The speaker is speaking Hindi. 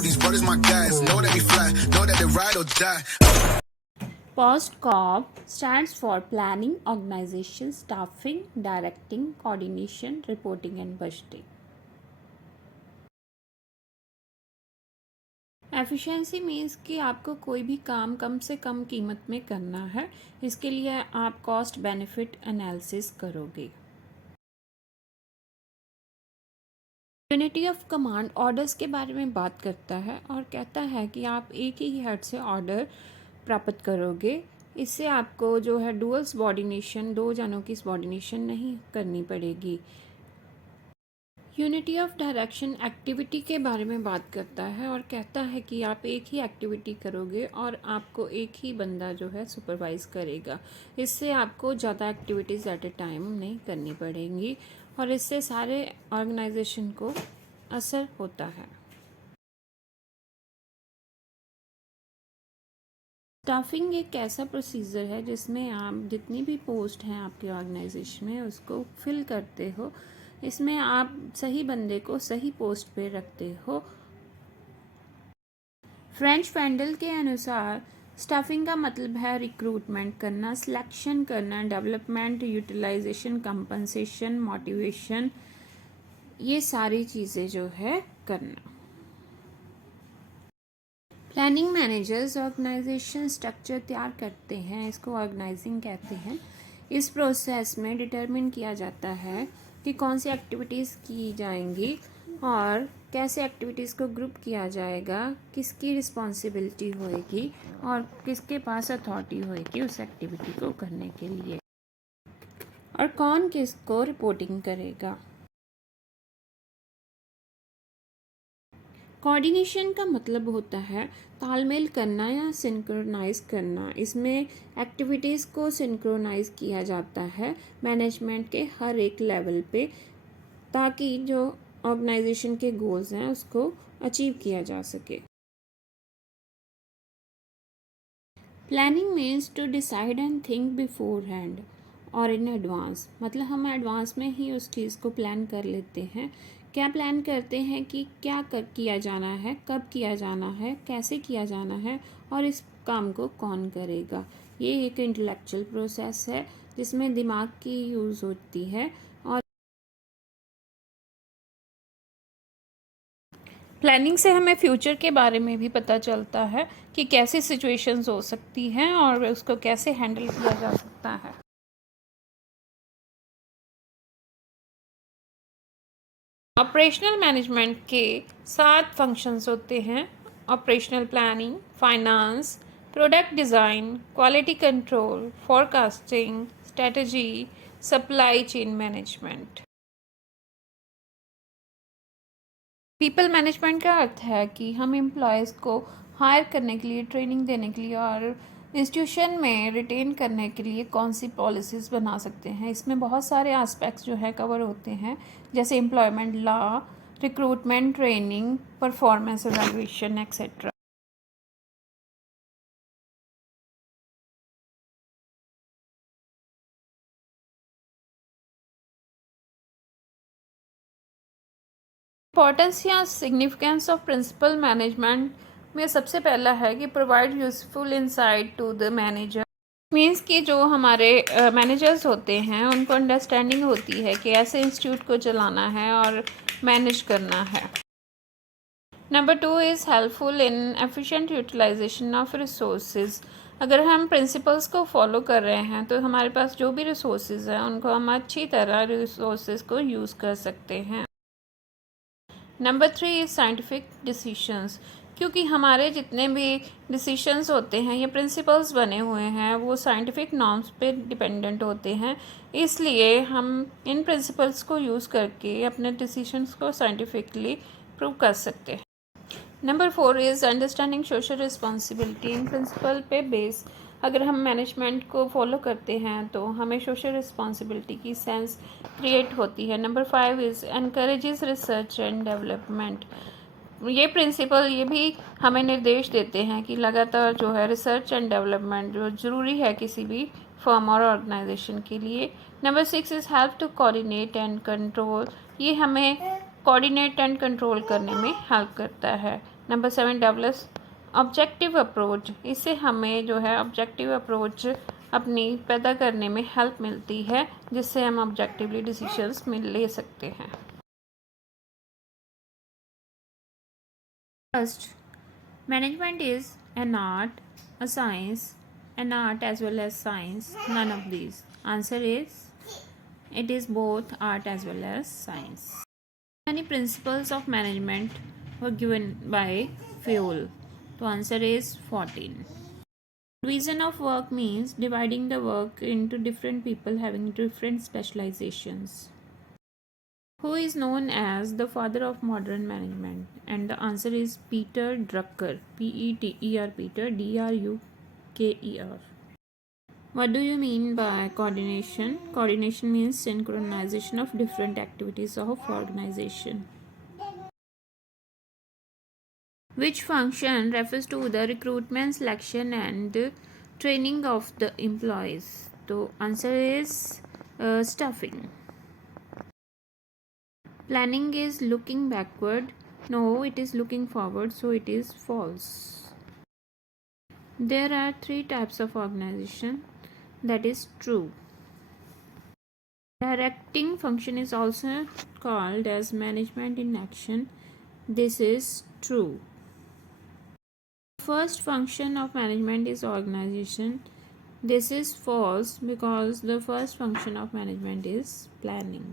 these brothers my guys. Know that we fly, know that they ride or die. POSTCOG stands for Planning, Organization, Staffing, Directing, Coordination, Reporting and Budgeting. Efficiency means कि आपको कोई भी काम कम से कम कीमत में करना है। इसके लिए आप कॉस्ट बेनिफिट एनालिसिस करोगे। यूनिटी ऑफ कमांड ऑर्डर्स के बारे में बात करता है और कहता है कि आप एक ही हेड से ऑर्डर प्राप्त करोगे। इससे आपको जो है डुअल सबऑर्डिनेशन, दो जनों की सबऑर्डिनेशन नहीं करनी पड़ेगी। यूनिटी ऑफ डायरेक्शन एक्टिविटी के बारे में बात करता है और कहता है कि आप एक ही एक्टिविटी करोगे और आपको एक ही बंदा जो है सुपरवाइज़ करेगा। इससे आपको ज़्यादा एक्टिविटीज़ एट ए टाइम नहीं करनी पड़ेंगी और इससे सारे ऑर्गेनाइजेशन को असर होता है। स्टाफिंग एक ऐसा प्रोसीजर है जिसमें आप जितनी भी पोस्ट हैं आपके ऑर्गेनाइजेशन में उसको फिल करते हो। इसमें आप सही बंदे को सही पोस्ट पे रखते हो। फ्रेंच फैंडल के अनुसार स्टाफिंग का मतलब है रिक्रूटमेंट करना, सिलेक्शन करना, डेवलपमेंट, यूटिलाइजेशन, कंपनसेशन, मोटिवेशन, ये सारी चीज़ें जो है करना। प्लानिंग मैनेजर्स ऑर्गेनाइजेशन स्ट्रक्चर तैयार करते हैं, इसको ऑर्गेनाइजिंग कहते हैं। इस प्रोसेस में डिटरमिन किया जाता है कि कौन सी एक्टिविटीज़ की जाएंगी और कैसे एक्टिविटीज़ को ग्रुप किया जाएगा, किसकी रिस्पॉन्सिबिलिटी होएगी और किसके पास अथॉरिटी होएगी उस एक्टिविटी को करने के लिए, और कौन किसको रिपोर्टिंग करेगा। कोऑर्डिनेशन का मतलब होता है तालमेल करना या सिंक्रोनाइज करना। इसमें एक्टिविटीज़ को सिंक्रोनाइज किया जाता है मैनेजमेंट के हर एक लेवल पे, ताकि जो ऑर्गेनाइजेशन के गोल्स हैं उसको अचीव किया जा सके। Planning means to decide and think before hand और इन एडवांस। मतलब हम एडवांस में ही उस चीज़ को प्लान कर लेते हैं। क्या प्लान करते हैं कि क्या किया जाना है, कब किया जाना है, कैसे किया जाना है और इस काम को कौन करेगा। ये एक इंटेलेक्चुअल प्रोसेस है जिसमें दिमाग की यूज़ होती है। और प्लानिंग से हमें फ्यूचर के बारे में भी पता चलता है कि कैसी सिचुएशंस हो सकती हैं और उसको कैसे हैंडल किया जा सकता है। ऑपरेशनल मैनेजमेंट के 7 फंक्शंस होते हैं: operational planning, finance, product design, quality control, forecasting, strategy, supply chain management. People management का अर्थ है कि हम एम्प्लॉयज़ को हायर करने के लिए, ट्रेनिंग देने के लिए और इंस्टीट्यूशन में रिटेन करने के लिए कौन सी पॉलिसीज़ बना सकते हैं। इसमें बहुत सारे एस्पेक्ट्स जो है कवर होते हैं, जैसे employment law, recruitment, training, performance evaluation etcetera. Importance या सिग्निफिकेंस ऑफ प्रिंसिपल मैनेजमेंट में सबसे पहला है कि provide useful insight to the manager. Means कि जो हमारे मैनेजर्स होते हैं उनको अंडरस्टैंडिंग होती है कि ऐसे इंस्टीट्यूट को चलाना है और मैनेज करना है। Number 2 is helpful in efficient utilization of resources. अगर हम प्रिंसिपल्स को फॉलो कर रहे हैं तो हमारे पास जो भी रिसोर्सेज हैं उनको हम अच्छी तरह रिसोर्सेज को यूज़ कर सकते हैं। Number 3 is scientific decisions. क्योंकि हमारे जितने भी डिसीशंस होते हैं ये प्रिंसिपल्स बने हुए हैं वो साइंटिफिक नॉर्म्स पे डिपेंडेंट होते हैं, इसलिए हम इन प्रिंसिपल्स को यूज़ करके अपने डिसीशंस को साइंटिफिकली प्रूव कर सकते हैं। Number 4 is understanding social responsibility. In principle पे बेस अगर हम मैनेजमेंट को फॉलो करते हैं तो हमें सोशल रिस्पॉन्सिबिलिटी की सेंस क्रिएट होती है। Number 5 is encourages research and development. ये प्रिंसिपल ये भी हमें निर्देश देते हैं कि लगातार जो है रिसर्च एंड डेवलपमेंट जो ज़रूरी है किसी भी फर्म और ऑर्गेनाइजेशन के लिए। Number 6 is help to coordinate and control. ये हमें कोऑर्डिनेट एंड कंट्रोल करने में हेल्प करता है। Number 7, develops objective approach. इससे हमें जो है ऑब्जेक्टिव अप्रोच अपनी पैदा करने में हेल्प मिलती है, जिससे हम ऑब्जेक्टिवली डिसीजंस में ले सकते हैं। First, management is an art, a science, an art as well as science. None of these. Answer is it is both art as well as science. Many principles of management were given by Fayol. The answer is 14. Division of work means dividing the work into different people having different specializations. Who is known as the father of modern management? And the answer is Peter Drucker. Peter, Peter, Drucker. What do you mean by coordination? Coordination means synchronization of different activities of organization. Which function refers to the recruitment, selection and training of the employees? The answer is staffing. Planning is looking backward. No, it is looking forward, so it is false. There are 3 types of organization. That is true. Directing function is also called as management in action. This is true. First function of management is organization. This is false because the first function of management is planning.